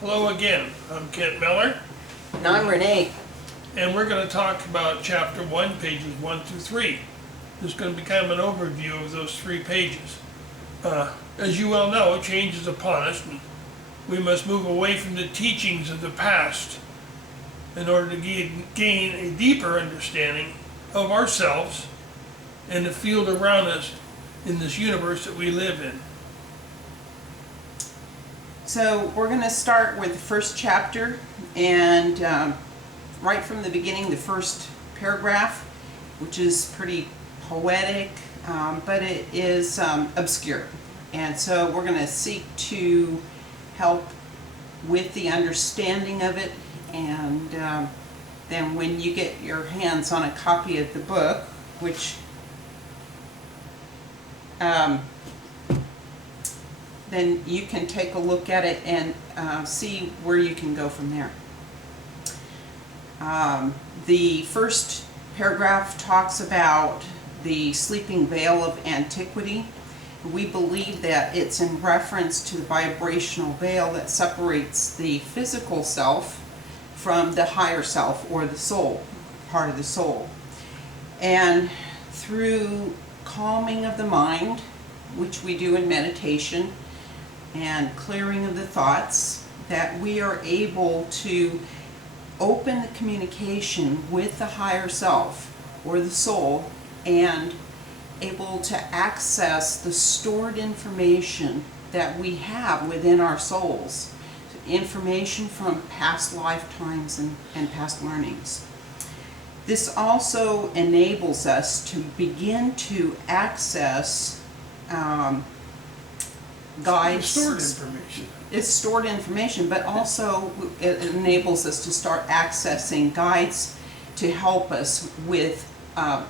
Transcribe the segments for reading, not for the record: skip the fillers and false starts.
Hello again, I'm Kent Miller, And I'm Renee. and we're going to talk about Chapter 1, pages 1 through 3. This is going to be kind of an overview of those 3 pages. As you well know, change is upon us, and we must move away from the teachings of the past in order to gain a deeper understanding of ourselves and the field around us in this universe that we live in. So we're going to start with the first chapter, and right from the beginning, the first paragraph, which is pretty poetic, but it is obscure. And so we're going to seek to help with the understanding of it, and then when you get your hands on a copy of the book, which then you can take a look at it and see where you can go from there. The first paragraph talks about the sleeping veil of antiquity. We believe that it's in reference to the vibrational veil that separates the physical self from the higher self, or the soul, part of the soul. And through calming of the mind, which we do in meditation, and clearing of the thoughts, that we are able to open the communication with the higher self, or the soul, and able to access the stored information that we have within our souls, information from past lifetimes and past learnings. This also enables us to begin to access guides. Stored information. It's stored information, but also it enables us to start accessing guides to help us with a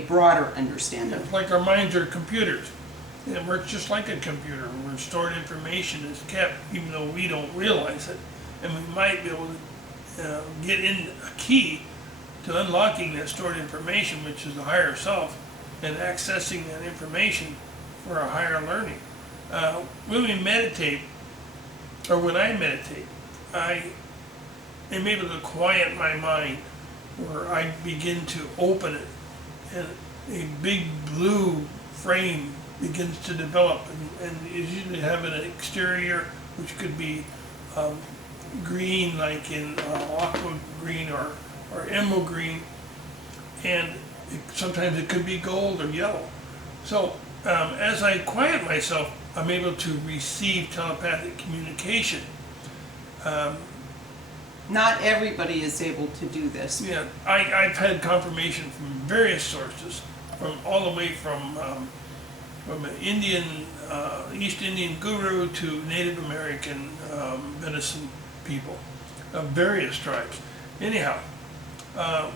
broader understanding. It's like our minds are computers. It works just like a computer, where stored information is kept, even though we don't realize it. And we might be able to get in a key to unlocking that stored information, which is the higher self, and accessing that information for a higher learning. When we meditate, or when I meditate, I am able to quiet my mind, where I begin to open it, and a big blue frame begins to develop, and you usually have an exterior which could be green, like in aqua green or emerald green, and sometimes it could be gold or yellow. So as I quiet myself, I'm able to receive telepathic communication. Not everybody is able to do this. Yeah, I've had confirmation from various sources, from all the way from an Indian, East Indian guru to Native American medicine people of various tribes. Anyhow, I'm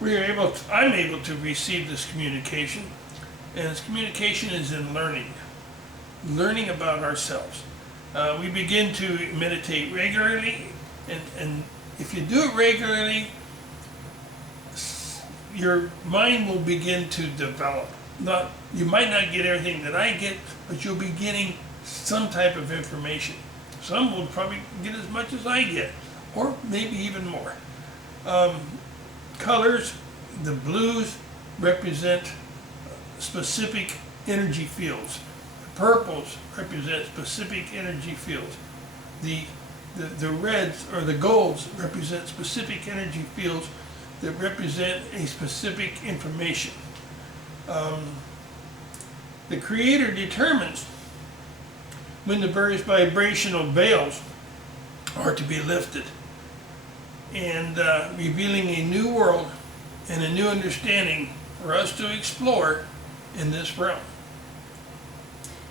able to receive this communication, and this communication is in learning about ourselves. We begin to meditate regularly, and if you do it regularly, your mind will begin to develop. You might not get everything that I get, but you'll be getting some type of information. Some will probably get as much as I get, or maybe even more. Colors, the blues represent specific energy fields. The purples represent specific energy fields. The reds or the golds represent specific energy fields that represent a specific information. The Creator determines when the various vibrational veils are to be lifted, and revealing a new world and a new understanding for us to explore in this realm.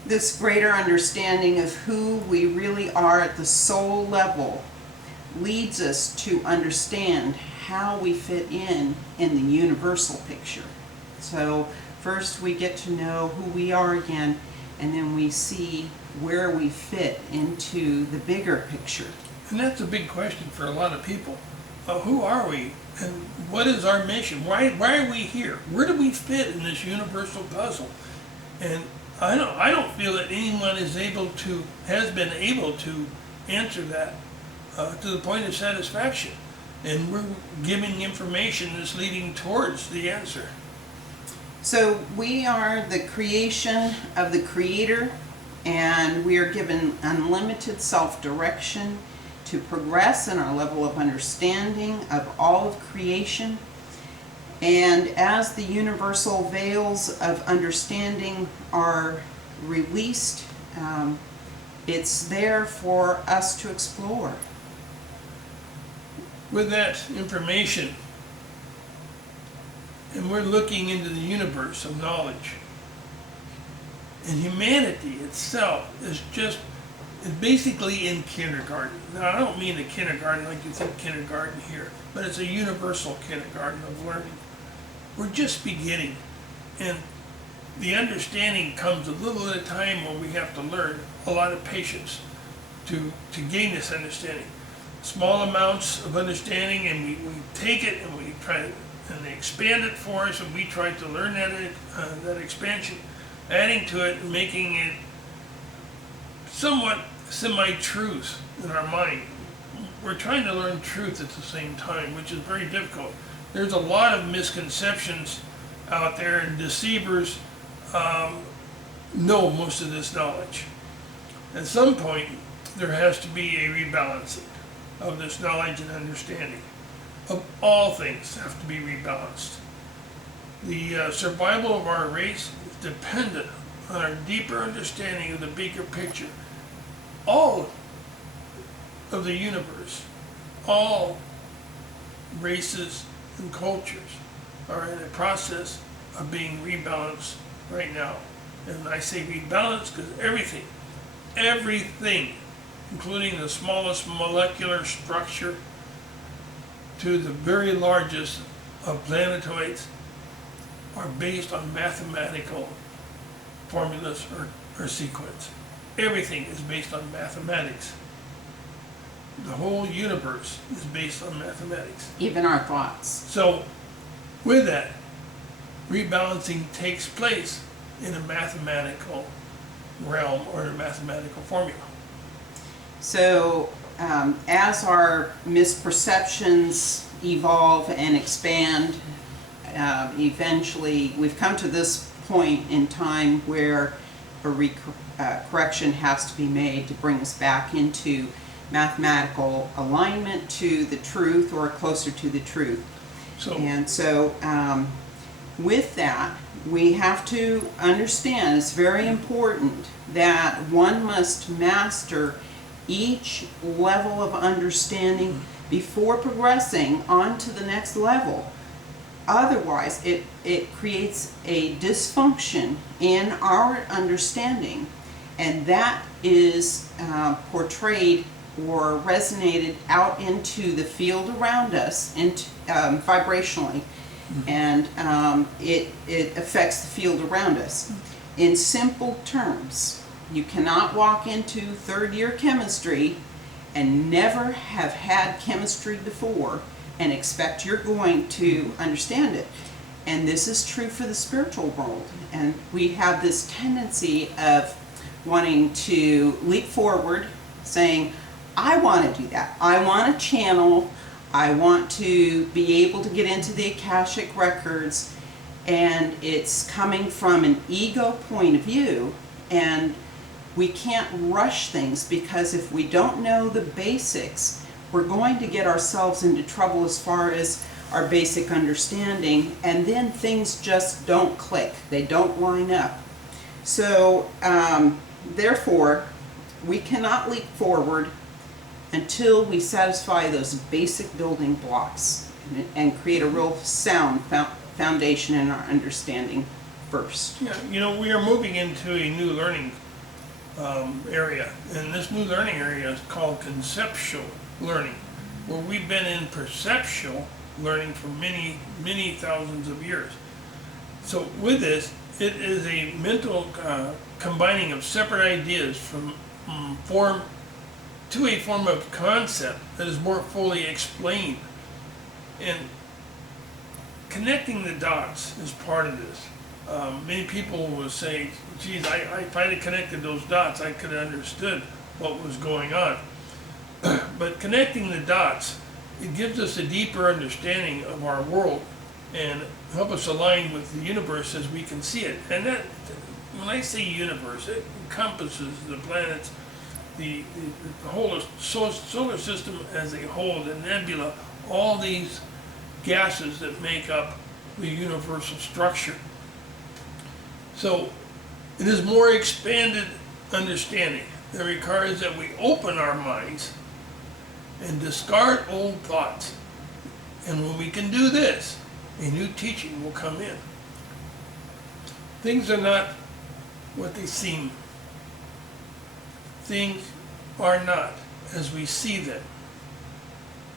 This greater understanding of who we really are at the soul level leads us to understand how we fit in the universal picture. So first we get to know who we are again, and then we see where we fit into the bigger picture. And that's a big question for a lot of people. Who are we, and what is our mission? Why are we here? Where do we fit in this universal puzzle? And I don't feel that anyone has been able to answer that to the point of satisfaction. And we're giving information that's leading towards the answer. So we are the creation of the Creator, and we are given unlimited self-direction to progress in our level of understanding of all of creation. And as the universal veils of understanding are released, it's there for us to explore. With that information, and we're looking into the universe of knowledge, and humanity itself is basically in kindergarten. Now, I don't mean the kindergarten like you think kindergarten here, but it's a universal kindergarten of learning. We're just beginning, and the understanding comes a little at a time when we have to learn a lot of patience to gain this understanding. Small amounts of understanding, and we take it and we try, and they expand it for us, and we try to learn that expansion, adding to it and making it somewhat semi-truth in our mind. We're trying to learn truth at the same time, which is very difficult. There's a lot of misconceptions out there, and deceivers know most of this knowledge. At some point, there has to be a rebalancing of this knowledge and understanding. Of all things have to be rebalanced. The survival of our race is dependent on our deeper understanding of the bigger picture. All of the universe, all races and cultures are in a process of being rebalanced right now. And I say rebalanced because everything, including the smallest molecular structure to the very largest of planetoids, are based on mathematical formulas or sequence. Everything is based on mathematics. The whole universe is based on mathematics. Even our thoughts. So, with that, rebalancing takes place in a mathematical realm or a mathematical formula. So as our misperceptions evolve and expand, eventually we've come to this point in time where a correction has to be made to bring us back into mathematical alignment to the truth or closer to the truth. So with that, we have to understand it's very important that one must master each level of understanding before progressing on to the next level. Otherwise, it creates a dysfunction in our understanding, and that is portrayed or resonated out into the field around us vibrationally, and it affects the field around us. In simple terms, you cannot walk into third-year chemistry and never have had chemistry before and expect you're going to understand it. And this is true for the spiritual world. And we have this tendency of wanting to leap forward, saying, I want to do that. I want to channel. I want to be able to get into the Akashic records. And it's coming from an ego point of view. And we can't rush things, because if we don't know the basics, we're going to get ourselves into trouble as far as our basic understanding, and then things just don't click. They don't line up. So therefore, we cannot leap forward until we satisfy those basic building blocks and create a real sound foundation in our understanding first. Yeah, we are moving into a new learning area, and this new learning area is called Conceptual Learning, where we've been in perceptual learning for many thousands of years. So with this, it is a mental combining of separate ideas from form to a form of concept that is more fully explained. And connecting the dots is part of this. Many people will say, geez, if I had connected those dots, I could have understood what was going on. But connecting the dots, it gives us a deeper understanding of our world and help us align with the universe as we can see it. And that, when I say universe, it encompasses the planets, the whole solar system as a whole, the nebula, all these gases that make up the universal structure. So it is more expanded understanding that requires that we open our minds and discard old thoughts. And when we can do this, a new teaching will come in. Things are not what they seem. Things are not as we see them.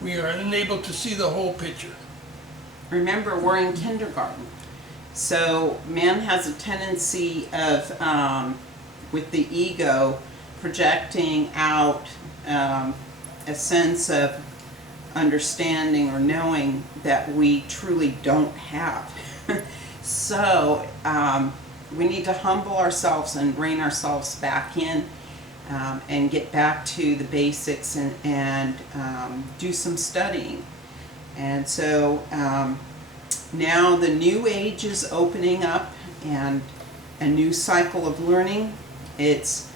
We are unable to see the whole picture. Remember, we're in kindergarten. So man has a tendency of, with the ego, projecting out a sense of understanding or knowing that we truly don't have. So we need to humble ourselves and rein ourselves back in and get back to the basics and do some studying. And so now the new age is opening up and a new cycle of learning. It's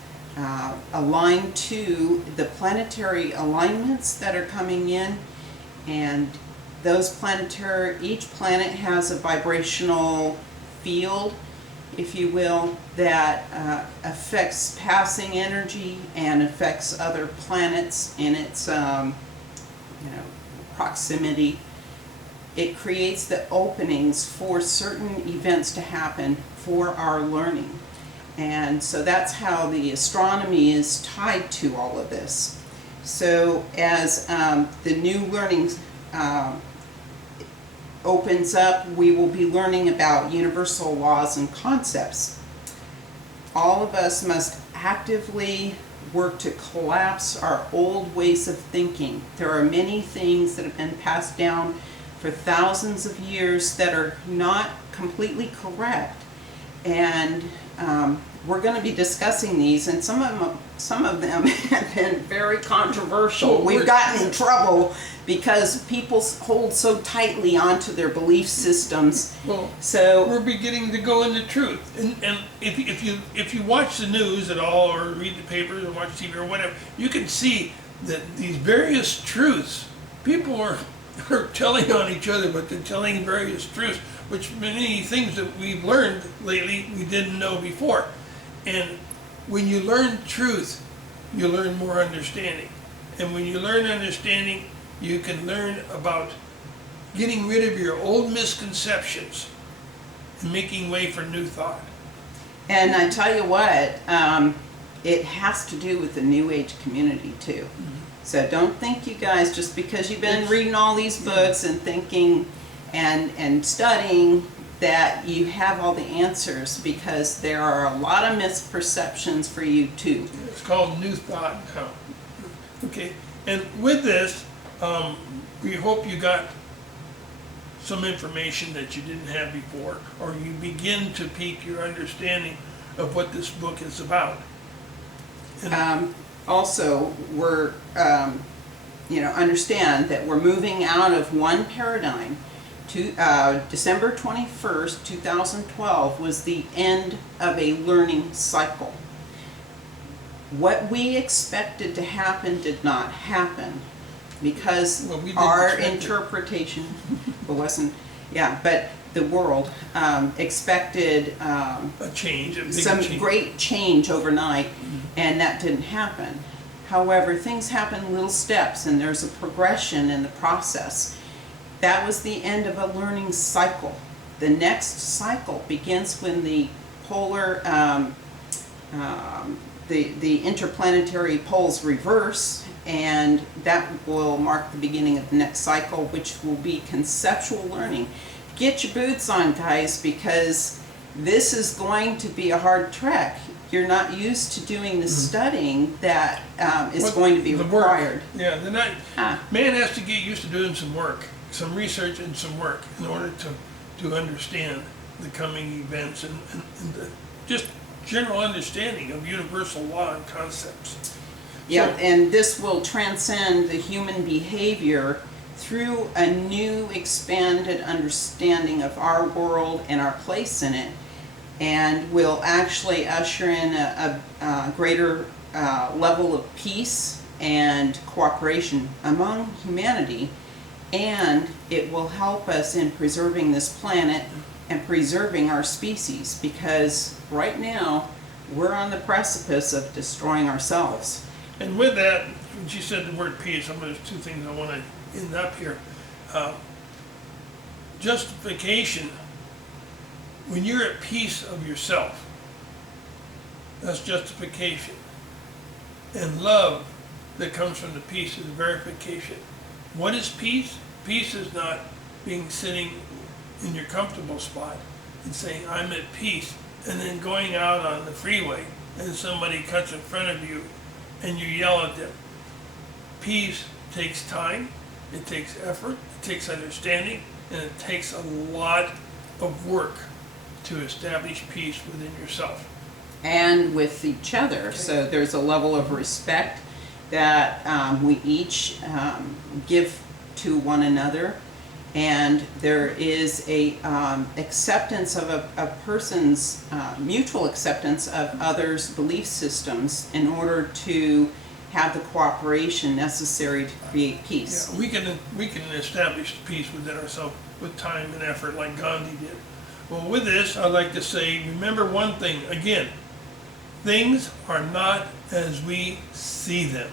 aligned to the planetary alignments that are coming in, and those planetary, each planet has a vibrational field, if you will, that affects passing energy and affects other planets in its proximity. It creates the openings for certain events to happen for our learning. And so that's how the astronomy is tied to all of this. So as the new learning opens up, we will be learning about universal laws and concepts. All of us must actively work to collapse our old ways of thinking. There are many things that have been passed down for thousands of years that are not completely correct. And we're going to be discussing these, and some of them have been very controversial. We've gotten in trouble because people hold so tightly onto their belief systems. Well, so we're beginning to go into truth. And if you watch the news at all, or read the papers, or watch TV, or whatever, you can see that these various truths, people are telling on each other, but they're telling various truths, which many things that we've learned lately we didn't know before. And when you learn truth, you learn more understanding. And when you learn understanding, you can learn about getting rid of your old misconceptions and making way for new thought. And I tell you what, it has to do with the New Age community too. Mm-hmm. So don't think, you guys, just because you've been reading all these books and thinking and studying that you have all the answers, because there are a lot of misperceptions for you too. It's called New Thought now. Okay, and with this, we hope you got some information that you didn't have before, or you begin to pique your understanding of what this book is about. And also, we're, understand that we're moving out of one paradigm. December 21st, 2012 was the end of a learning cycle. What we expected to happen did not happen because our interpretation wasn't, but the world expected great change overnight, and that didn't happen. However, things happen in little steps, and there's a progression in the process. That was the end of a learning cycle. The next cycle begins when the polar, the interplanetary poles reverse, and that will mark the beginning of the next cycle, which will be conceptual learning. Get your boots on, guys, because this is going to be a hard trek. You're not used to doing the studying that is going to be required. Yeah, man has to get used to doing some work, some research and some work in order to understand the coming events and the just general understanding of universal law and concepts. Yeah, So- and this will transcend the human behavior through a new expanded understanding of our world and our place in it, and will actually usher in a greater level of peace and cooperation among humanity, and it will help us in preserving this planet and preserving our species, because right now we're on the precipice of destroying ourselves. And with that, when she said the word peace, there's two things I want to end up here. Justification, when you're at peace of yourself, that's justification. And love that comes from the peace is verification. What is peace? Peace is not sitting in your comfortable spot and saying, I'm at peace, and then going out on the freeway and somebody cuts in front of you and you yell at them. Peace takes time, it takes effort, it takes understanding, and it takes a lot of work to establish peace within yourself. And with each other. So there's a level of respect that we each give to one another, and there is a acceptance of a person's mutual acceptance of others' belief systems in order to have the cooperation necessary to create peace. Yeah, we can establish peace within ourselves with time and effort, like Gandhi did. Well, with this, I'd like to say, remember one thing again: things are not as we see them.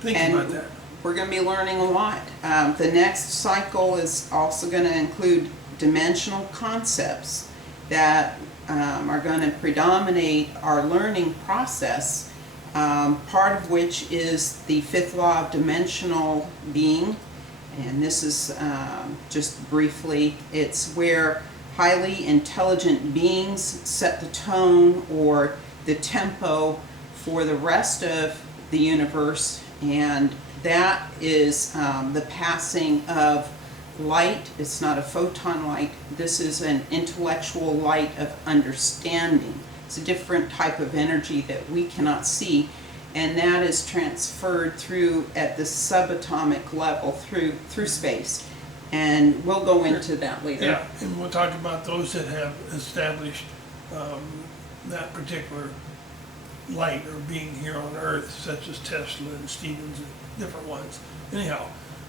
Think about that. We're going to be learning a lot. The next cycle is also going to include dimensional concepts that are going to predominate our learning process, part of which is the fifth law of dimensional being. And this is just briefly, it's where highly intelligent beings set the tone or the tempo for the rest of the universe, and that is the passing of light. It's not a photon light. This is an intellectual light of understanding. It's a different type of energy that we cannot see, and that is transferred through at the subatomic level through space. And we'll go into that later. Yeah, and we'll talk about those that have established that particular light or being here on Earth, such as Tesla and Stevens and different ones. Anyhow,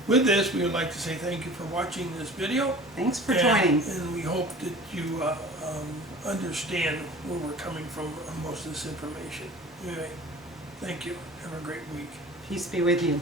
with this, we would like to say thank you for watching this video. Thanks for joining. And we hope that you understand where we're coming from on most of this information. Anyway, thank you. Have a great week. Peace be with you.